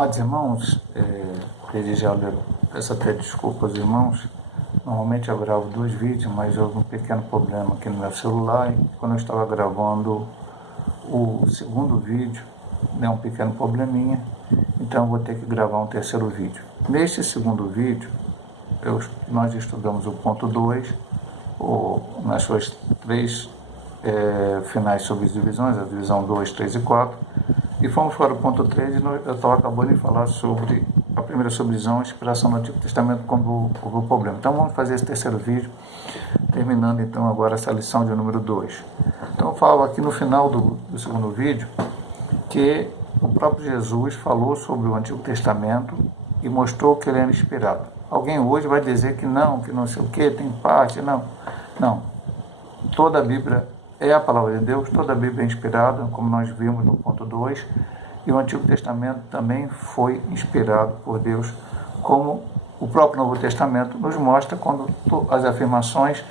Amados irmãos, desde já peço até desculpa aos irmãos. Normalmente eu gravo 2 vídeos, mas houve um pequeno problema aqui no meu celular e quando eu estava gravando o segundo vídeo, deu um pequeno probleminha, então eu vou ter que gravar um terceiro vídeo. Neste segundo vídeo, nós estudamos o ponto 2, nas suas 3 finais subdivisões, a divisão 2, 3 e 4, e fomos para o ponto 3 e eu estava acabando de falar sobre a primeira subdivisão, a inspiração no Antigo Testamento como o problema. Então vamos fazer esse terceiro vídeo, terminando então agora essa lição de número 2. Então eu falo aqui no final do segundo vídeo que o próprio Jesus falou sobre o Antigo Testamento e mostrou que ele era inspirado. Alguém hoje vai dizer que não sei o que, tem parte, não. Toda a Bíblia é a palavra de Deus, toda a Bíblia é inspirada, como nós vimos no ponto 2, e o Antigo Testamento também foi inspirado por Deus, como o próprio Novo Testamento nos mostra, quando as afirmações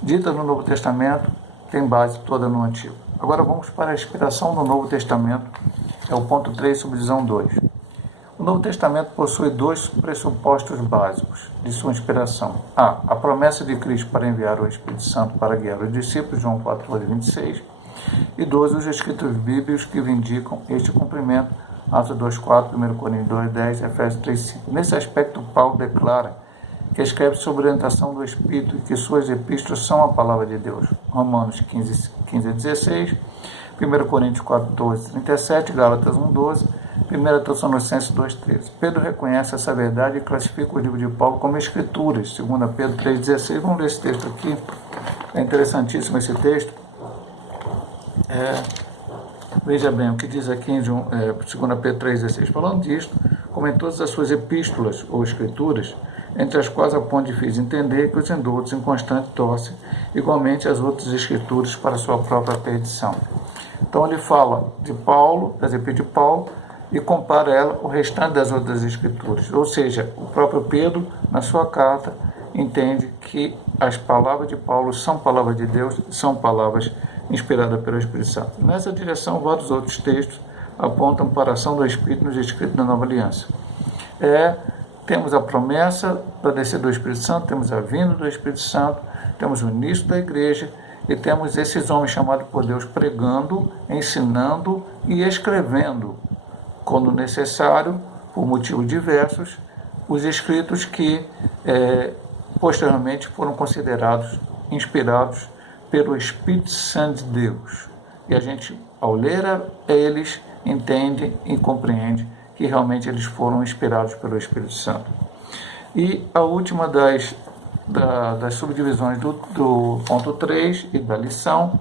ditas no Novo Testamento têm base toda no Antigo. Agora vamos para a inspiração do Novo Testamento, é o ponto 3, subdivisão 2. O Novo Testamento possui 2 pressupostos básicos de sua inspiração. A promessa de Cristo para enviar o Espírito Santo para guiar os discípulos, João 4:26, e 2, os escritos bíblicos que vindicam este cumprimento, Atos 2:4, 1 Coríntios 2:10, Efésios 3:5. Nesse aspecto, Paulo declara que escreve sobre a orientação do Espírito e que suas epístolas são a palavra de Deus, Romanos 15:16, 1 Coríntios 4:12-37, Gálatas 1:12, 1 Tessalonicenses 2:13. Pedro reconhece essa verdade e classifica o livro de Paulo como Escrituras, 2 Pedro 3:16. Vamos ler esse texto aqui, é interessantíssimo esse texto. Veja bem o que diz aqui em 2 Pedro 3:16. Falando disto, como em todas as suas epístolas ou escrituras, entre as quais a ponto difícil entender que os indultos inconstantes torcem igualmente as outras escrituras para sua própria perdição. Então ele fala de Paulo, das epístolas de Paulo, e compara ela ao restante das outras escrituras. Ou seja, o próprio Pedro, na sua carta, entende que as palavras de Paulo são palavras de Deus, são palavras inspiradas pelo Espírito Santo. Nessa direção, vários outros textos apontam para a ação do Espírito nos escritos da Nova Aliança. Temos a promessa da descida do Espírito Santo, temos a vinda do Espírito Santo, temos o início da igreja e temos esses homens chamados por Deus pregando, ensinando e escrevendo, quando necessário, por motivos diversos, os escritos que posteriormente foram considerados inspirados pelo Espírito Santo de Deus. E a gente, ao ler eles, entende e compreende que realmente eles foram inspirados pelo Espírito Santo. E a última das subdivisões do ponto 3 e da lição,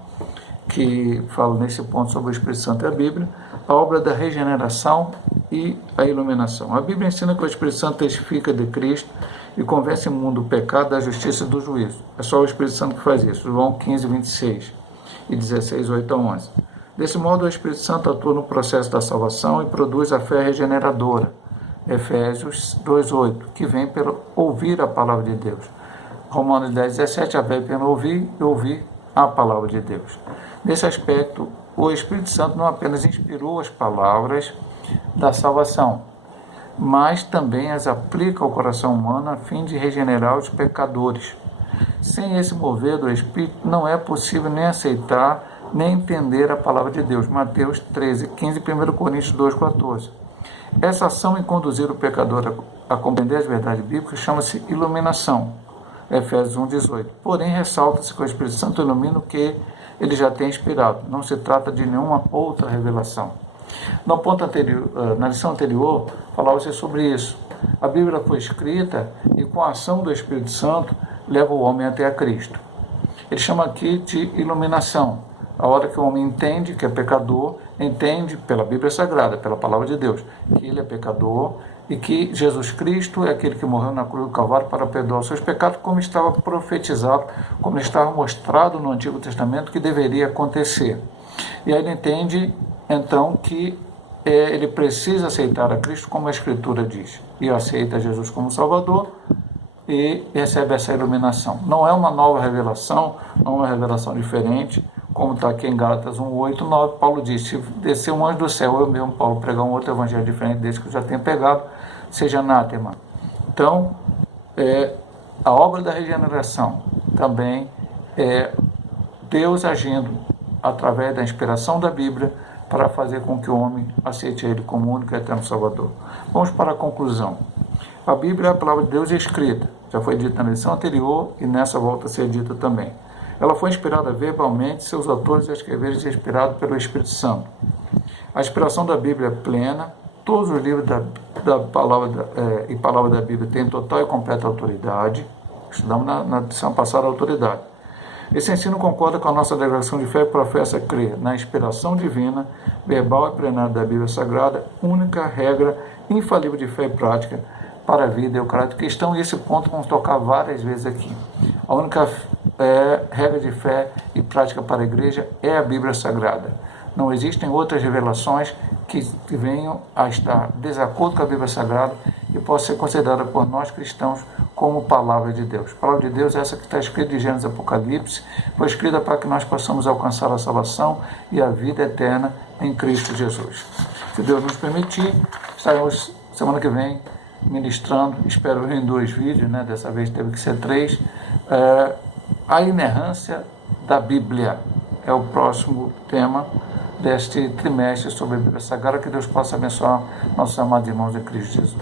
que fala nesse ponto sobre o Espírito Santo, é a Bíblia, a obra da regeneração e a iluminação. A Bíblia ensina que o Espírito Santo testifica de Cristo e convence o mundo do pecado, da justiça e do juízo. É só o Espírito Santo que faz isso. João 15:26 e 16:8-11. Desse modo, o Espírito Santo atua no processo da salvação e produz a fé regeneradora. Efésios 2:8, que vem pelo ouvir a palavra de Deus. Romanos 10:17, a fé pelo ouvir e ouvir a palavra de Deus. Nesse aspecto, o Espírito Santo não apenas inspirou as palavras da salvação, mas também as aplica ao coração humano a fim de regenerar os pecadores. Sem esse mover do Espírito, não é possível nem aceitar, nem entender a palavra de Deus. Mateus 13:15 e 1 Coríntios 2:14. Essa ação em conduzir o pecador a compreender as verdades bíblicas chama-se iluminação. Efésios 1:18. Porém, ressalta-se que o Espírito Santo ilumina o que ele já tem inspirado. Não se trata de nenhuma outra revelação. No ponto anterior, na lição anterior, falava-se sobre isso. A Bíblia foi escrita e, com a ação do Espírito Santo, leva o homem até a Cristo. Ele chama aqui de iluminação. A hora que o homem entende que é pecador, entende pela Bíblia Sagrada, pela Palavra de Deus, que ele é pecador e que Jesus Cristo é aquele que morreu na cruz do Calvário para perdoar os seus pecados, como estava profetizado, como estava mostrado no Antigo Testamento que deveria acontecer. E aí ele entende, então, que ele precisa aceitar a Cristo como a Escritura diz, e aceita Jesus como Salvador e recebe essa iluminação. Não é uma nova revelação, não é uma revelação diferente. como está aqui em Gálatas 1, 8, 9, Paulo diz: se descer um anjo do céu, eu mesmo, Paulo, pregar um outro evangelho diferente desse que eu já tenho pegado, seja anátema. Então, a obra da regeneração também é Deus agindo através da inspiração da Bíblia para fazer com que o homem aceite Ele como único e eterno Salvador. Vamos para a conclusão. A Bíblia é a palavra de Deus escrita. Já foi dita na lição anterior e nessa volta a ser dita também. Ela foi inspirada verbalmente, seus autores e escreveres inspirados pelo Espírito Santo. A inspiração da Bíblia é plena, todos os livros da palavra da Bíblia têm total e completa autoridade. Estudamos na lição passada a autoridade. Esse ensino concorda com a nossa declaração de fé e professa crer na inspiração divina, verbal e plenária da Bíblia Sagrada, única regra infalível de fé e prática para a vida e o caráter cristão, e esse ponto vamos tocar várias vezes aqui. A única regra de fé e prática para a igreja é a Bíblia Sagrada. Não existem outras revelações que venham a estar em desacordo com a Bíblia Sagrada e possa ser considerada por nós cristãos como palavra de Deus. A palavra de Deus é essa que está escrita em Gênesis e Apocalipse, foi escrita para que nós possamos alcançar a salvação e a vida eterna em Cristo Jesus. Se Deus nos permitir, estaremos semana que vem ministrando, espero em 2 vídeos, dessa vez teve que ser 3, a inerrância da Bíblia. É o próximo tema deste trimestre sobre a Bíblia Sagrada. Que Deus possa abençoar nossos amados irmãos em Cristo Jesus.